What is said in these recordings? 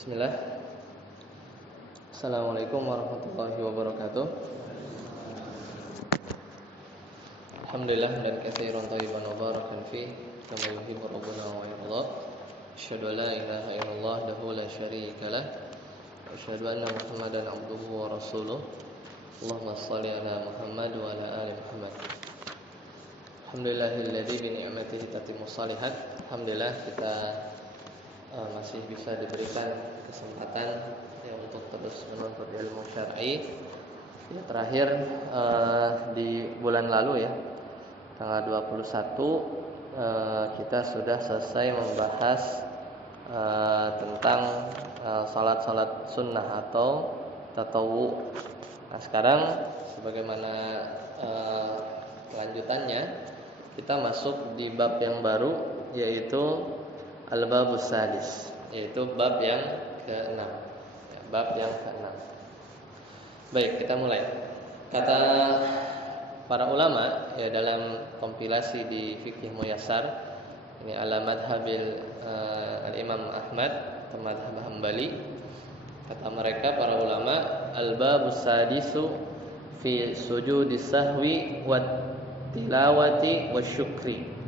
Bismillah. Assalamualaikum warahmatullahi wabarakatuh. Alhamdulillah dan katsiran thayyiban mubarakan fi kama yuhibbu rabbuna wa yarda. Asyhadu an la ilaha illallah wahdahu la syarika lah. Asyhadu anna Muhammadan abduhu wa rasuluh. Allahumma shalli ala Muhammad wa ala ali Muhammad. Alhamdulillahilladzi bi ni'matihi tatimmu shalihat. Alhamdulillah kita masih bisa diberikan kesempatan untuk terus menuntut ilmu syar'i. Ya, terakhir di bulan lalu ya, tanggal 21 kita sudah selesai membahas tentang salat-salat sunnah atau tatawwu. Nah, sekarang sebagaimana kelanjutannya kita masuk di bab yang baru, yaitu Al-Babus Sadis, yaitu bab yang ke-6. Ya, bab yang ke-6. Baik, kita mulai. Kata para ulama ya dalam kompilasi di Fiqh Muyassar, ini ala madhabil al-Imam Ahmad atau madhab Hambali. Kata mereka para ulama, Al-Babus Sadisu fi sujudis sahwi wat tilawati wasyukri.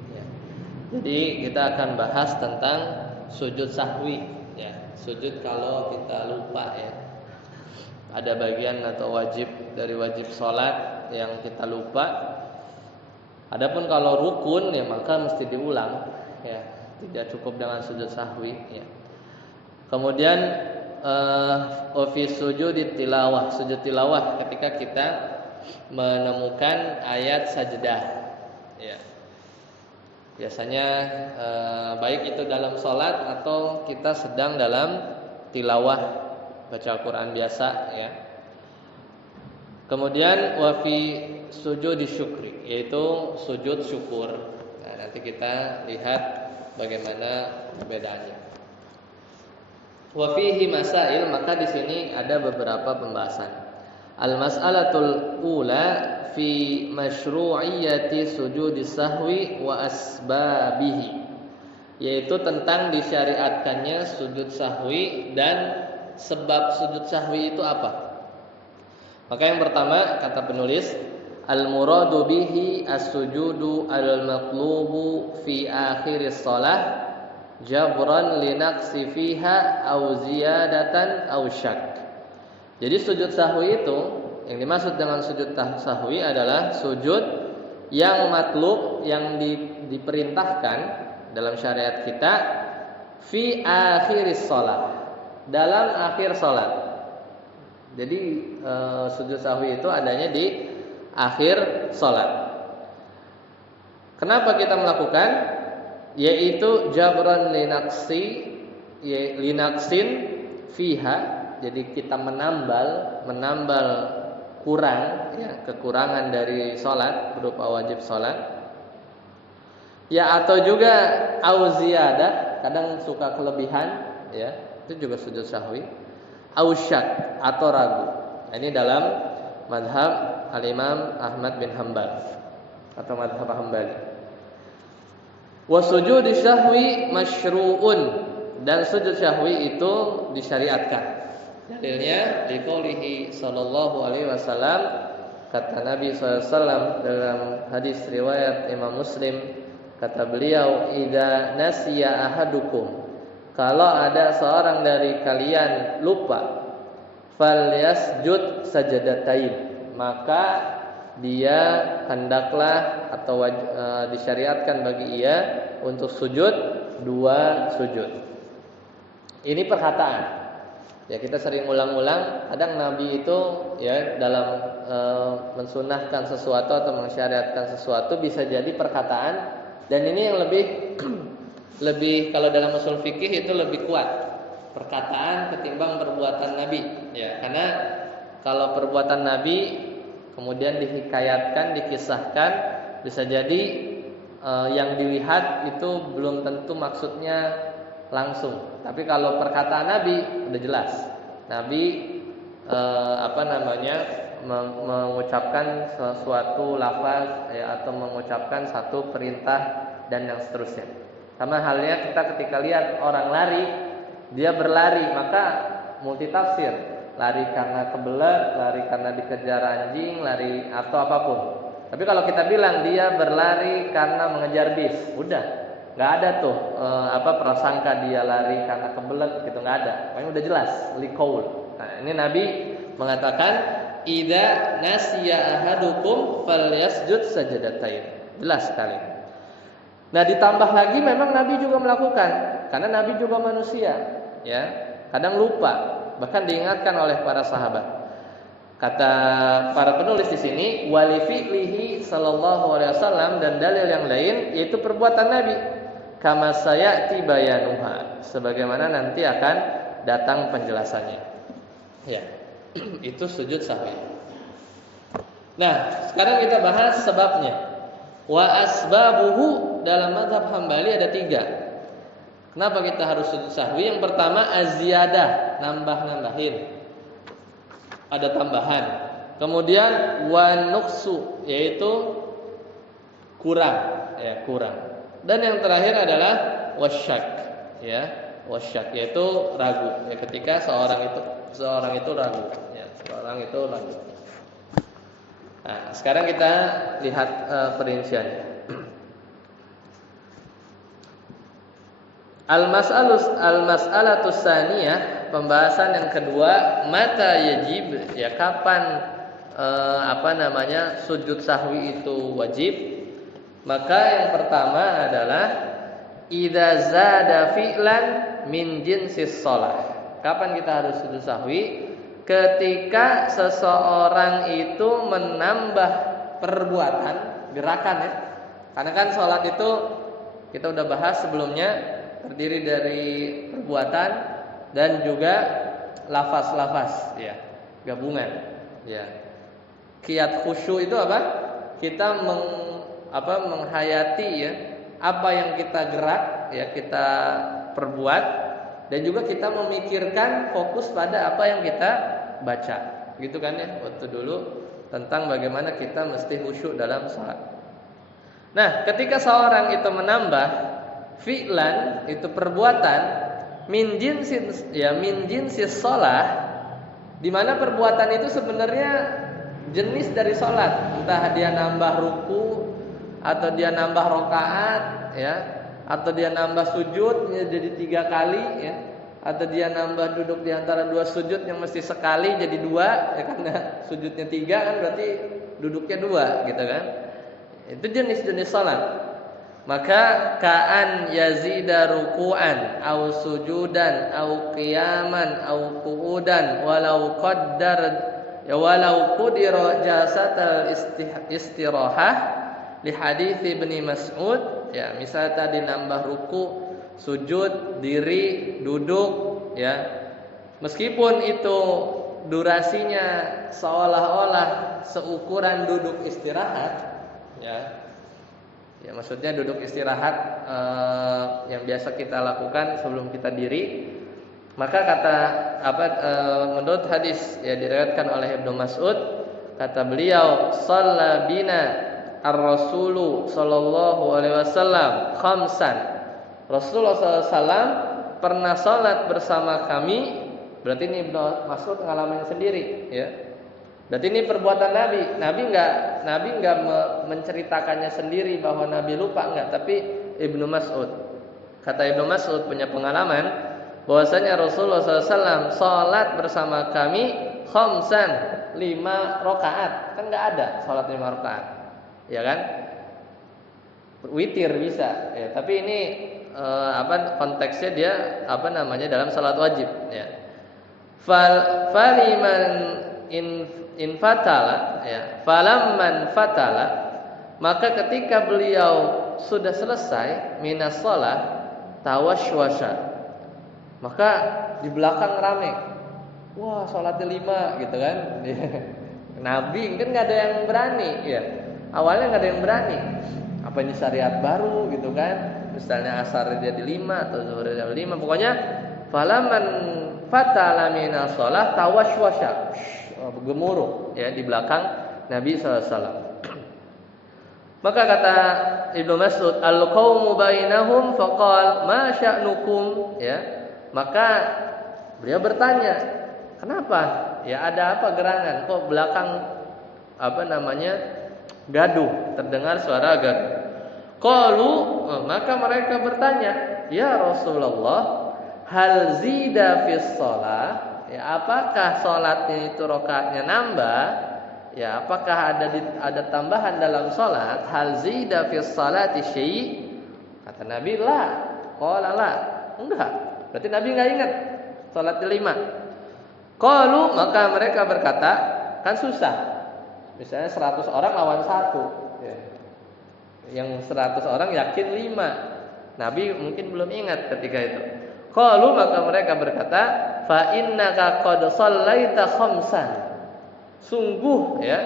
Jadi kita akan bahas tentang sujud sahwi ya, sujud kalau kita lupa ya. Ada bagian atau wajib dari wajib sholat yang kita lupa. Adapun kalau rukun ya maka mesti diulang ya, tidak cukup dengan sujud sahwi ya. Kemudian fi sujud tilawah, sujud tilawah ketika kita menemukan ayat sajdah ya. Biasanya baik itu dalam sholat atau kita sedang dalam tilawah baca Al-Quran biasa ya. Kemudian wafi sujud syukri, yaitu sujud syukur. Nah, nanti kita lihat bagaimana perbedaannya. Wafihi masail, maka di sini ada beberapa pembahasan. Al-mas'alatul ula fi masyru'iyyati sujudis sahwi wa asbabihi, yaitu tentang disyariatkannya sujud sahwi dan sebab sujud sahwi itu apa. Maka yang pertama kata penulis, al-muradu bihi as-sujudu al-matlubu fi akhiris shalah jabran li naqsi fiha aw ziyadatan aw syak. Jadi sujud sahwi itu, yang dimaksud dengan sujud sahwi adalah sujud yang matlub, yang diperintahkan dalam syariat kita fi akhiris shalah, dalam akhir salat. Jadi sujud sahwi itu adanya di akhir salat. Kenapa kita melakukan? Yaitu jabran linaksin fiha. Jadi kita menambal kurang ya, kekurangan dari salat berupa wajib salat. Ya, atau juga auziyadah, kadang suka kelebihan ya, itu juga sujud sahwi. Ausyak atau ragu. Nah, ini dalam madhab al-Imam Ahmad bin Hanbal atau madhab Hambali. Wa sujud syahwi masyru'un, dan sujud syahwi itu disyariatkan. Dalilnya di qoulihi sallallahu alaihi wasallam, kata Nabi SAW dalam hadis riwayat Imam Muslim, kata beliau, idza nasiya ahadukum, kalau ada seorang dari kalian lupa, falyasjud sajadatain, maka dia hendaklah atau disyariatkan bagi ia untuk sujud 2 sujud. Ini perkataan. Ya, kita sering ulang-ulang. Kadang Nabi itu ya dalam mensunahkan sesuatu atau mensyariatkan sesuatu bisa jadi perkataan, dan ini yang lebih kalau dalam usul fikih itu lebih kuat perkataan ketimbang perbuatan Nabi ya, karena kalau perbuatan Nabi kemudian dihikayatkan, dikisahkan, bisa jadi yang dilihat itu belum tentu maksudnya langsung. Tapi kalau perkataan Nabi udah jelas. Nabi mengucapkan sesuatu lafaz ya, atau mengucapkan satu perintah dan yang seterusnya. Sama halnya kita ketika lihat orang lari dia berlari, maka multitafsir. Lari karena kebelet, lari karena dikejar anjing, lari atau apapun. Tapi kalau kita bilang dia berlari karena mengejar bis, udah nggak ada tuh prasangka dia lari karena kebelet gitu, nggak ada. Pokoknya udah jelas liqaul. Nah, ini Nabi mengatakan idza nasiya ahadukum falyasjud sajadatain. Jelas sekali. Nah, ditambah lagi memang Nabi juga melakukan, karena Nabi juga manusia, ya. Kadang lupa, bahkan diingatkan oleh para sahabat. Kata para penulis di sini, wali fi'lihi sallallahu alaihi wasallam, dan dalil yang lain yaitu perbuatan Nabi. Kama sayati bayanuha, sebagaimana nanti akan datang penjelasannya. Ya. Itu sujud sahwi. Nah, sekarang kita bahas sebabnya. Wa asbabuhu, dalam mazhab Hambali ada 3. Kenapa kita harus sujud sahwi? Yang pertama az-ziyadah, nambah-nambahin. Ada tambahan. Kemudian wa nuqsu, yaitu kurang, ya, kurang. Dan yang terakhir adalah wasyak, ya, wasyak, yaitu ragu. Ya, ketika seorang itu ragu, ya, seorang itu ragu. Nah, sekarang kita lihat perinciannya. Al-mas'alatus tsaniyah, pembahasan yang kedua, mata yajib, ya, kapan sujud sahwi itu wajib? Maka yang pertama adalah idza zada fi'lan min jinsis shalah. Kapan kita harus sujud sahwi? Ketika seseorang itu menambah perbuatan, gerakan, ya. Karena kan sholat itu kita udah bahas sebelumnya terdiri dari perbuatan dan juga lafaz-lafaz, ya, gabungan, ya. Qiyat khusyuk itu apa? Kita menghayati, ya, apa yang kita gerak, ya, kita perbuat, dan juga kita memikirkan, fokus pada apa yang kita baca, gitu kan, ya, waktu dulu tentang bagaimana kita mesti khusyuk dalam sholat. Nah, ketika seorang itu menambah fi'lan, itu perbuatan, min jinsis sholah, di mana perbuatan itu sebenarnya jenis dari sholat, entah dia nambah ruku atau dia nambah rokaat, ya, atau dia nambah sujud jadi 3 kali, ya, atau dia nambah duduk di antara 2 sujud yang mesti sekali jadi 2, ya, karena sujudnya 3 kan berarti duduknya 2, gitu kan. Itu jenis-jenis sholat. Maka ka'an yazida ruku'an au sujudan au qiyaman au qu'udan walau qudira jasatal istirahah li hadits Ibnu Mas'ud, ya, misal tadi nambah ruku, sujud, diri, duduk, ya. Meskipun itu durasinya seolah-olah seukuran duduk istirahat, ya. Ya, maksudnya duduk istirahat yang biasa kita lakukan sebelum kita diri. Maka menurut hadis, ya, diriwayatkan oleh Ibnu Mas'ud, kata beliau, shalla bina ar-rasulu sallallahu alaihi wasallam khamsan. Rasulullah SAW pernah salat bersama kami. Berarti ini Ibnu Mas'ud ngalamin sendiri, ya. Berarti ini perbuatan Nabi. Nabi enggak menceritakannya sendiri bahwa Nabi lupa, enggak, tapi Ibnu Mas'ud. Kata Ibnu Mas'ud punya pengalaman bahwasanya Rasulullah SAW salat bersama kami khamsan, 5 rakaat. Kan enggak ada salat 5 rakaat. Ya kan? Witir bisa, ya, tapi ini konteksnya dia dalam salat wajib, ya. Faliman in fatala, ya, falamman fatala, maka ketika beliau sudah selesai minas shalah tawashwasha, maka di belakang rame, wah, salatnya 5, gitu kan. Nabi kan nggak ada yang berani, ya, awalnya nggak ada yang berani, apa ini syariat baru, gitu kan, misalnya asar dia di 5 atau zuhur dia di 5, pokoknya falamman fatala minas shalah tawashwasha, gemuruh, ya, di belakang Nabi SAW. Maka kata Ibnu Mas'ud, al-qaumu bainahum faqal ma sya'nukum, ya. Maka beliau bertanya, kenapa? Ya ada apa gerangan? Kok belakang gaduh, terdengar suara gaduh. Qalu, maka mereka bertanya, ya Rasulullah, hal zida fis shalah? Ya apakah salatnya itu rakaatnya nambah? Ya apakah ada tambahan dalam salat? Hal zida fis salati syai'? Kata Nabi, la. Qala la. Enggak. Berarti Nabi enggak ingat salat 5. Qalu, maka mereka berkata, kan susah. Misalnya 100 orang lawan 1. Ya. Yang 100 orang yakin 5. Nabi mungkin belum ingat ketika itu. Qalu, maka mereka berkata, fa innaka qad shallaita khamsan. Sungguh ya,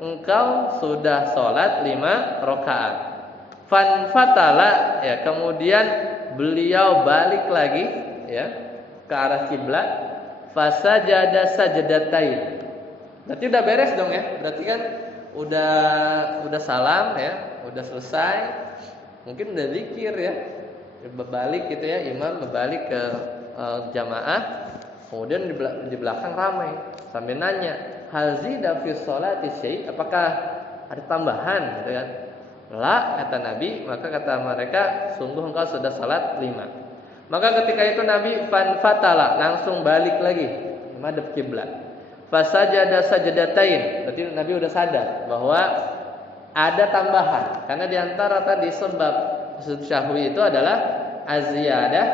engkau sudah salat 5 rakaat. Fanfatala, ya, kemudian beliau balik lagi ya ke arah kiblat. Fasajada sajdatain. Berarti udah beres dong ya. Berarti kan udah salam ya, udah selesai. Mungkin udah zikir ya. Berbalik gitu ya, imam berbalik ke jamaah. Kemudian di belakang ramai sambil nanya, hal zida fi sholati syai'? Apakah ada tambahan gitu kan? La, kata Nabi. Maka kata mereka, sungguh engkau sudah salat 5. Maka ketika itu Nabi fanfatala, langsung balik lagi madhab kiblat. Fasajada sajdatain. Berarti Nabi udah sadar bahwa ada tambahan. Karena diantara tadi sebab sujud syahwi itu adalah aziyadah,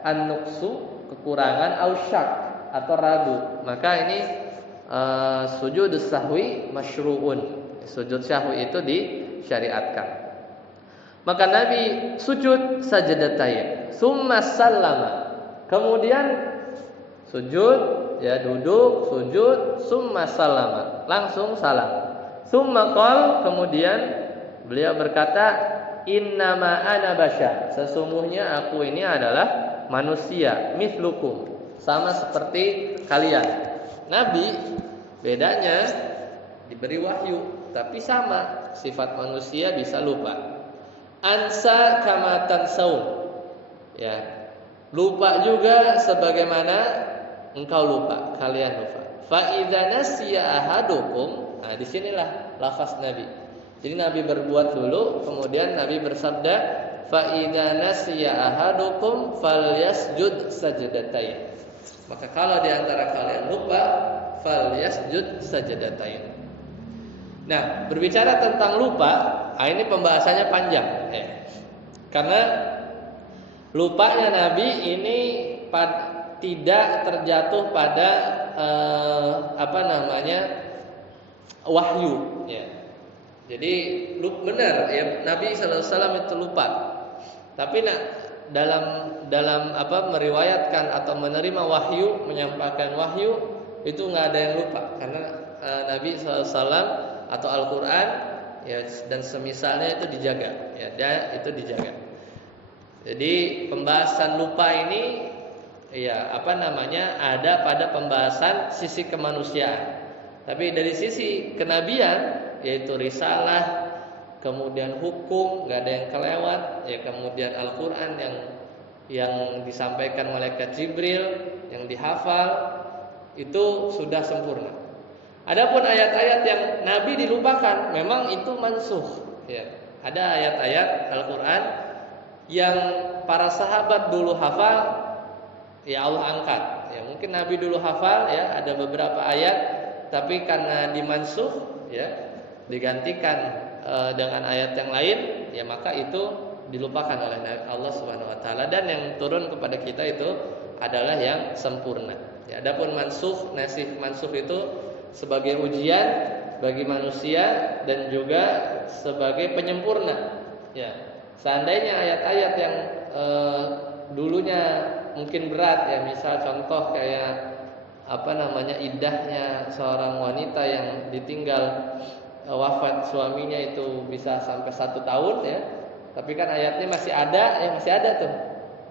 an-nuqsu, kekurangan, ausyak atau ragu. Maka ini sujud syahwi masyru'un. Sujud syahwi itu disyariatkan. Maka Nabi sujud sajdatain, summa sallama. Kemudian sujud, ya duduk, sujud, summa sallama, langsung salam. Summa qol, kemudian beliau berkata, innama ana basyar. Sesungguhnya aku ini adalah manusia, mithlukum, sama seperti kalian. Nabi bedanya diberi wahyu, tapi sama, sifat manusia bisa lupa. Ansa kama tansaun. Ya. Lupa juga sebagaimana engkau lupa, kalian lupa. Fa idza nasiya ahadukum. Nah, disinilah lafaz Nabi. Jadi Nabi berbuat dulu, kemudian Nabi bersabda, fa idza nasiya ahadukum falyasjud sajdatain. Maka kalau di antara kalian lupa, falyasjud sajdatain. Nah, berbicara tentang lupa, ini pembahasannya panjang ya. Karena lupanya Nabi ini tidak terjatuh pada wahyu ya. Jadi benar ya, Nabi sallallahu alaihi wasallam itu lupa. Tapi dalam meriwayatkan atau menerima wahyu, menyampaikan wahyu itu nggak ada yang lupa, karena Nabi sallallahu alaihi wasallam atau Al-Quran ya, dan semisalnya itu dijaga ya, itu dijaga. Jadi pembahasan lupa ini ya ada pada pembahasan sisi kemanusiaan. Tapi dari sisi kenabian, yaitu risalah, kemudian hukum, nggak ada yang kelewat ya, kemudian Al-Quran yang disampaikan malaikat Jibril, yang dihafal, itu sudah sempurna. Adapun ayat-ayat yang Nabi dilupakan, memang itu mansuh ya. Ada ayat-ayat Al-Quran yang para sahabat dulu hafal, ya Allah angkat ya. Mungkin Nabi dulu hafal ya, ada beberapa ayat, tapi karena dimansuh ya, digantikan dengan ayat yang lain ya, maka itu dilupakan oleh Allah Subhanahu wa taala, dan yang turun kepada kita itu adalah yang sempurna ya. Adapun mansuh, nasih mansuh itu sebagai ujian bagi manusia dan juga sebagai penyempurna ya. Seandainya ayat-ayat yang dulunya mungkin berat ya, misal contoh kayak iddahnya seorang wanita yang ditinggal wafat suaminya itu bisa sampai 1 tahun ya, tapi kan ayatnya masih ada tuh,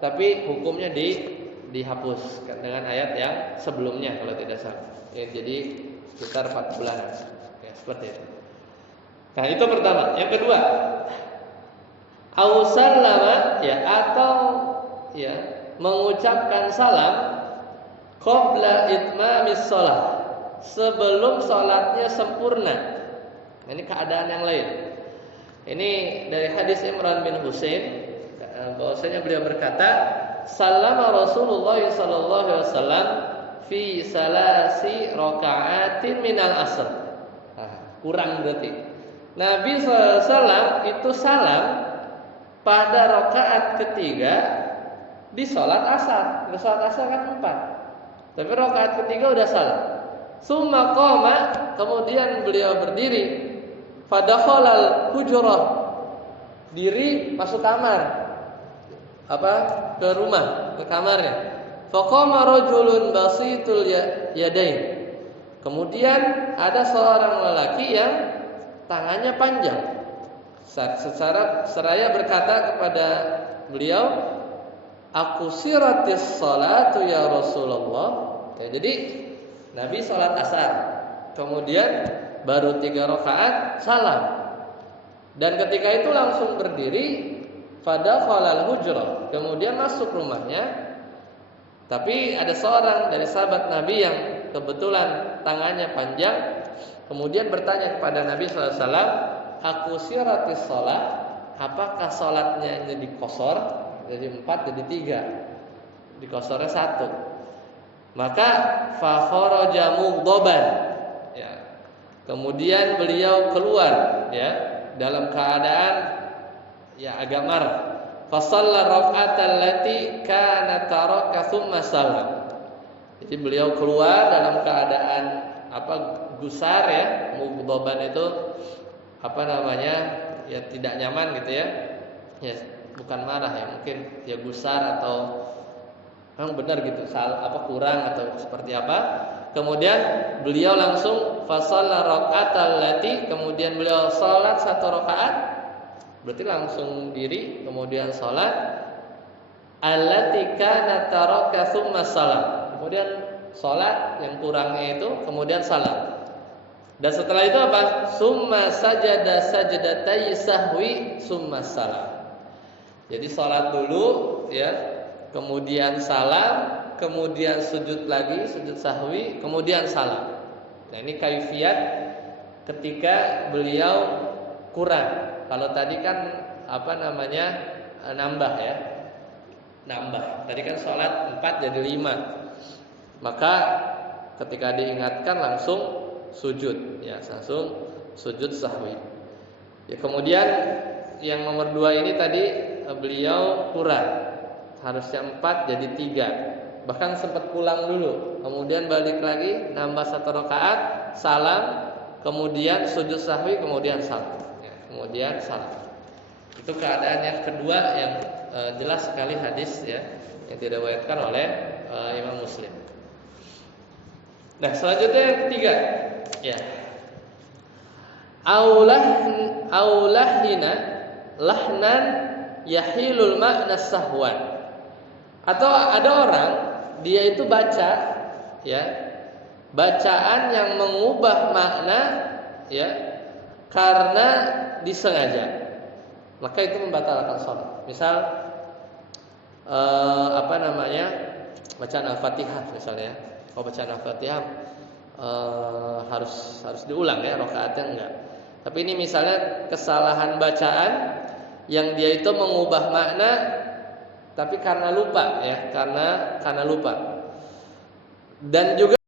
tapi hukumnya dihapus dengan ayat yang sebelumnya kalau tidak salah ya. Jadi sekitar 4 bulan ya, seperti itu. Nah, itu pertama. Yang kedua, ausallama ya, atau ya mengucapkan salam qabla itmamis shalah, sebelum salatnya sempurna. Ini keadaan yang lain. Ini dari hadis Imran bin Husain, bahwasanya beliau berkata, "Sallama Rasulullah sallallahu alaihi wasallam fi salasi raka'atin minal asr." Kurang berarti. Nabi SAW itu salam pada rakaat ketiga di sholat asar. Di sholat asar kan 4, tapi rakaat ketiga udah salam. Summa qama, kemudian beliau berdiri. Fadakhalal hujrah, diri masuk kamar, ke rumah, ke kamarnya. Faqama rajulun basitul yadain. Kemudian ada seorang lelaki yang tangannya panjang. Secara seraya berkata kepada beliau, "Aku siratis salatu ya Rasulullah." Ya, jadi Nabi sholat asar, kemudian baru 3 rakaat salam, dan ketika itu langsung berdiri fadakhalal hujrah, kemudian masuk rumahnya. Tapi ada seorang dari sahabat Nabi yang kebetulan tangannya panjang, kemudian bertanya kepada Nabi SAW, "Aku siratis sholat, apakah sholatnya jadi kosor, jadi 4 jadi 3, dikosornya 1?" Maka fa kharaja mughdaban, ya. Kemudian beliau keluar, ya, dalam keadaan ya agak marah. Fa shalla rak'atan allati kana taraka tsumma salam. Jadi beliau keluar dalam keadaan gusar, ya. Mughdaban itu ya tidak nyaman gitu, ya. Ya, bukan marah, ya, mungkin ya gusar atau benar gitu, kurang atau seperti apa. Kemudian beliau langsung fasalla raka'atal lati, kemudian beliau salat 1 rakaat, berarti langsung diri, kemudian salat allati kana taraka tsumma salam, kemudian salat yang kurangnya itu, kemudian salam. Dan setelah itu apa? Summa sajada sajdatay sahwi summa salam. Jadi salat dulu, ya, kemudian salam, kemudian sujud lagi, sujud sahwi, kemudian salam. Nah, ini kaifiat ketika beliau kurang. Kalau tadi kan nambah, ya. Nambah. Tadi kan sholat 4 jadi 5. Maka ketika diingatkan langsung sujud, ya, langsung sujud sahwi. Ya, kemudian yang nomor 2 ini tadi beliau kurang. Harusnya 4 jadi 3. Bahkan sempat pulang dulu, kemudian balik lagi, nambah 1 rakaat, salam, kemudian sujud sahwi, kemudian salam, ya, kemudian salam. Itu keadaan yang kedua yang jelas sekali hadis, ya, yang diriwayatkan oleh Imam Muslim. Nah, selanjutnya yang ketiga, ya, aulahina lahnan yahilul makna sahwan. Atau ada orang dia itu baca, ya, bacaan yang mengubah makna, ya, karena disengaja, maka itu membatalkan sholat. Misal bacaan Al-Fatihah misalnya. Bacaan Al-Fatihah harus diulang, ya, rakaatnya enggak. Tapi ini misalnya kesalahan bacaan yang dia itu mengubah makna, tapi karena lupa, ya, karena lupa. Dan juga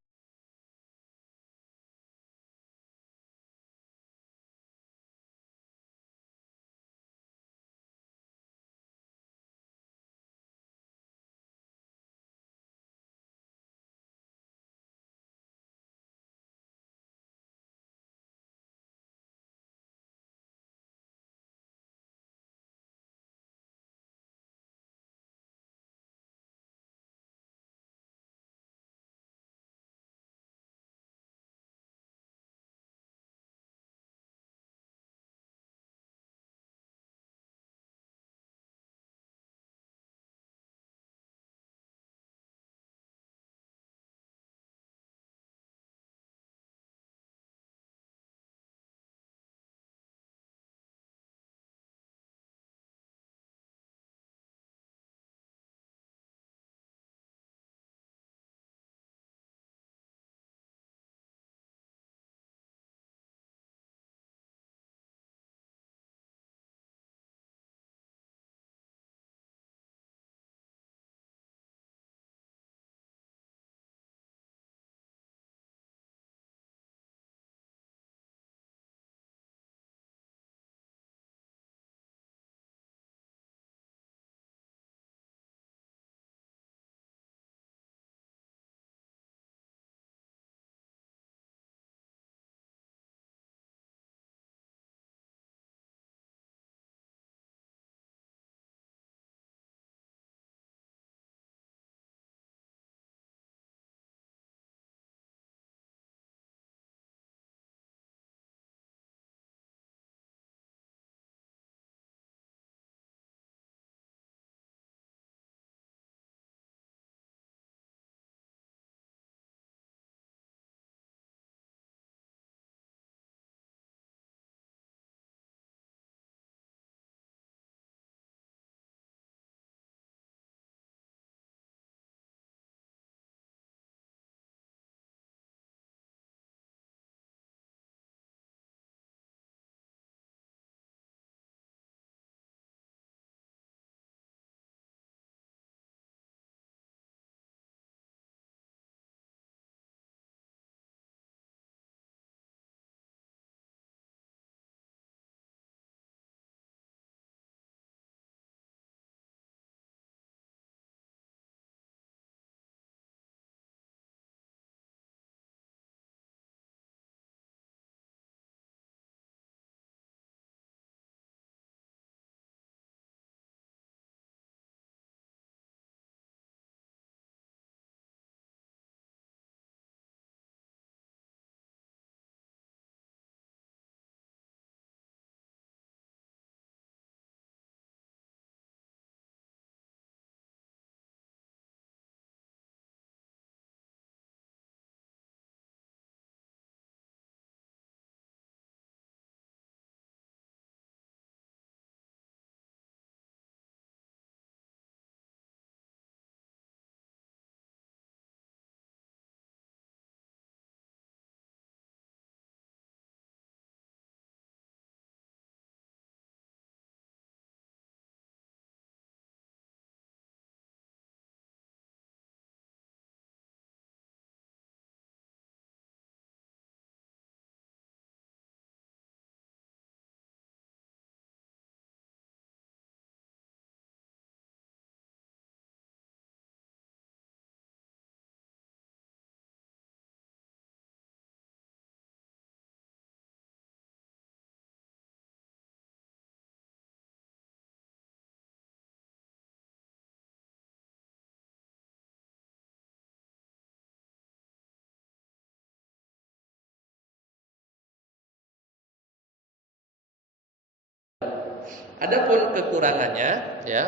Adapun kekurangannya, ya,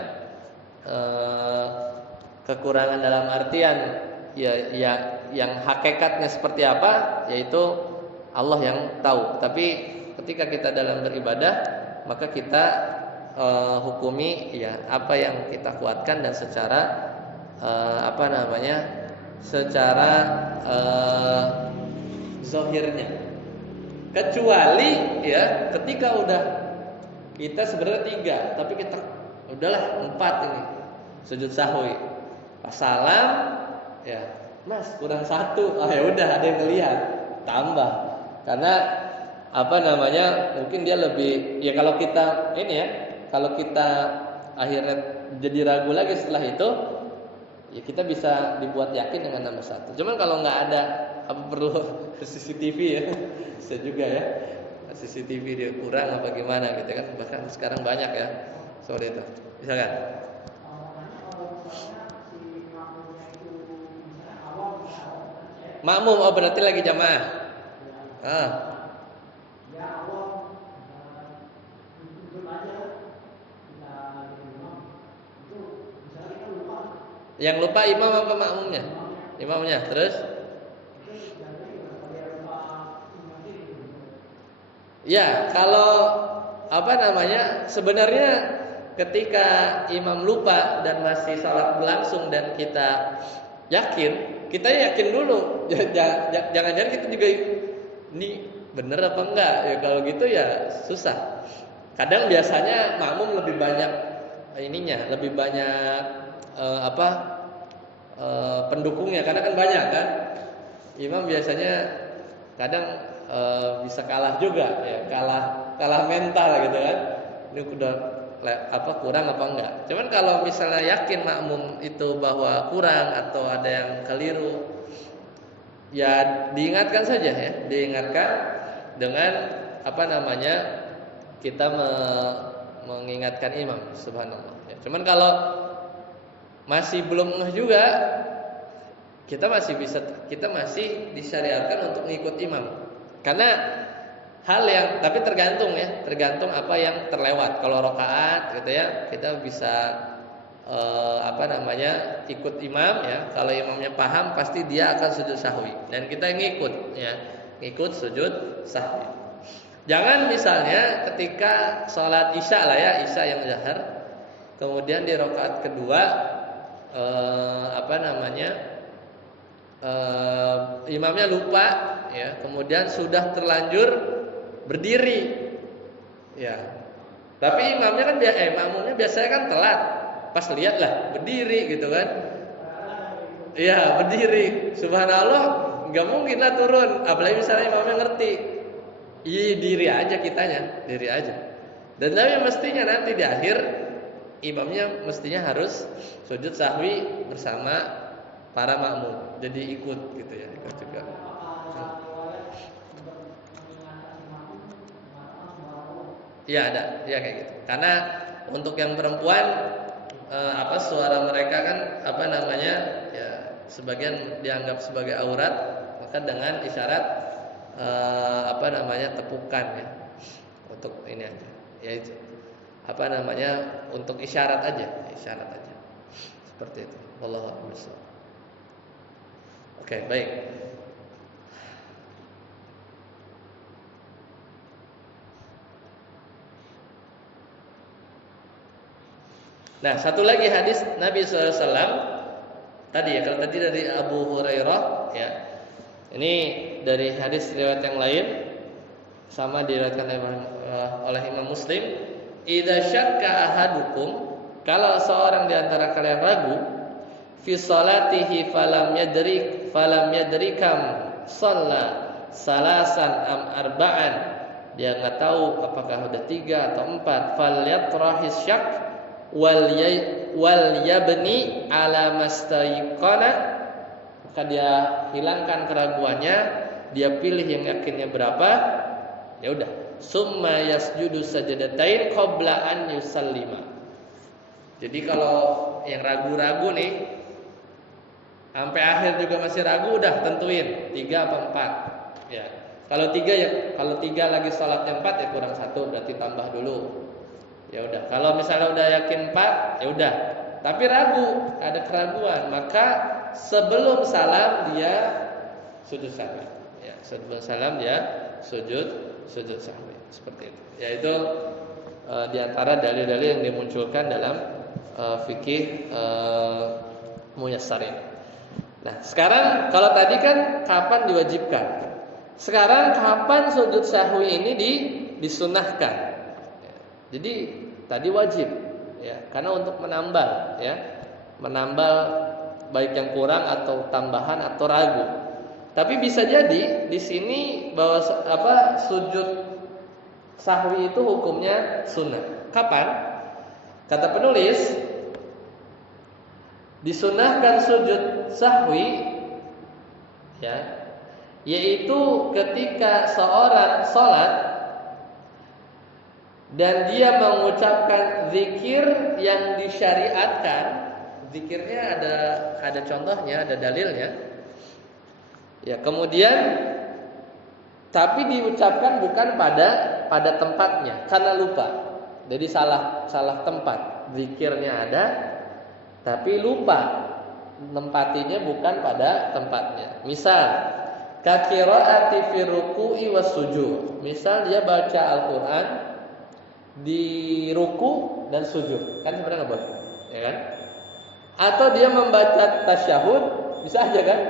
kekurangan dalam artian ya, yang hakikatnya seperti apa, yaitu Allah yang tahu. Tapi ketika kita dalam beribadah, maka kita hukumi ya apa yang kita kuatkan dan secara secara zahirnya. Kecuali ya ketika udah kita sebenarnya 3, tapi kita udahlah 4 ini sujud sahwi. Pas salam ya, Mas kurang 1. Ya udah, ada yang ngelihat, tambah. Karena mungkin dia lebih, ya kalau kita ini ya, kalau kita akhirnya jadi ragu lagi setelah itu, ya kita bisa dibuat yakin dengan nomor 1. Cuman kalau nggak ada, apa perlu CCTV ya? Bisa juga ya, CCTV dia kurang apa gimana gitu kan? Bahkan sekarang banyak ya soal itu. Misalkan makmum, oh berarti lagi jamaah. Yang lupa imam apa makmumnya? Imamnya. Terus? Ya, kalau sebenarnya ketika imam lupa dan masih salat berlangsung dan kita yakin dulu. Jangan-jangan kita juga ini bener apa enggak? Ya kalau gitu ya susah. Kadang biasanya makmum lebih banyak lebih banyak pendukungnya, karena kan banyak kan. Imam biasanya kadang bisa kalah juga ya, kalah mental gitu kan. Ini udah kurang apa enggak. Cuman kalau misalnya yakin makmum itu bahwa kurang atau ada yang keliru, ya diingatkan saja ya, diingatkan dengan kita mengingatkan imam, subhanallah. Ya, cuman kalau masih belum ngeh juga, kita masih disyariatkan untuk mengikut imam. Karena tapi tergantung apa yang terlewat. Kalau rakaat gitu ya, kita bisa ikut imam ya. Kalau imamnya paham, pasti dia akan sujud sahwi dan kita ngikut sujud sahwi. Jangan misalnya ketika sholat isya lah ya, isya yang zahar, kemudian di rakaat kedua imamnya lupa ya, kemudian sudah terlanjur berdiri ya, tapi makmumnya biasanya kan telat, pas lihat lah berdiri gitu kan, ya berdiri, subhanallah, nggak mungkin lah turun, apalagi misalnya imamnya ngerti, diri aja kitanya, diri aja. Dan tapi mestinya nanti di akhir imamnya mestinya harus sujud sahwi bersama para makmum, jadi ikut gitu ya, ikut juga. Iya ada, ya kayak gitu. Karena untuk yang perempuan suara mereka kan ya sebagian dianggap sebagai aurat, maka dengan isyarat tepukan ya. Untuk ini aja. Ya itu. Untuk isyarat aja. Seperti itu. Wallahu a'lam. Oke, baik. Nah, satu lagi hadis Nabi SAW tadi ya, kalau tadi dari Abu Hurairah ya, ini dari hadis riwayat yang lain sama diriwayatkan oleh Imam Muslim. Idza syakka ahadukum, kalau seorang di antara kalian ragu fi salatihi falam yadrikam shalla salasan am arba'an, dia enggak tahu apakah udah 3 atau 4, falyatrahis syak wal yabni ala mastayqana, maka dia hilangkan keraguannya, dia pilih yang yakinnya berapa, ya udah, summa yasjudu sajadatain qabla an yusallima. Jadi kalau yang ragu-ragu nih sampai akhir juga masih ragu, udah tentuin 3 apa 4 ya. Kalau 3 lagi salatnya 4 ya kurang 1, berarti tambah dulu. Ya udah, kalau misalnya udah yakin 4, ya udah. Tapi ragu, ada keraguan, maka sebelum salam dia sujud sahwi. Ya, sebelum salam dia sujud sahwi. Seperti itu. Yaitu di antara dalil-dalil yang dimunculkan dalam fikih muyassar ini. Nah, sekarang kalau tadi kan kapan diwajibkan? Sekarang kapan sujud sahwi ini disunahkan? Jadi tadi wajib, ya, karena untuk menambal, ya, menambal baik yang kurang atau tambahan atau ragu. Tapi bisa jadi di sini bahwa sujud sahwi itu hukumnya sunnah. Kapan? Kata penulis, disunahkan sujud sahwi, ya, yaitu ketika seorang sholat dan dia mengucapkan zikir yang disyariatkan. Zikirnya ada contohnya, ada dalilnya. Ya, kemudian tapi diucapkan bukan pada tempatnya karena lupa. Jadi salah tempat. Zikirnya ada tapi lupa nempatinya bukan pada tempatnya. Misal qiraati fi ruku'i was sujud. Misal dia baca Al-Qur'an di ruku dan sujud, kan sebenarnya nggak boleh, ya kan? Atau dia membaca tasyahud, bisa aja kan?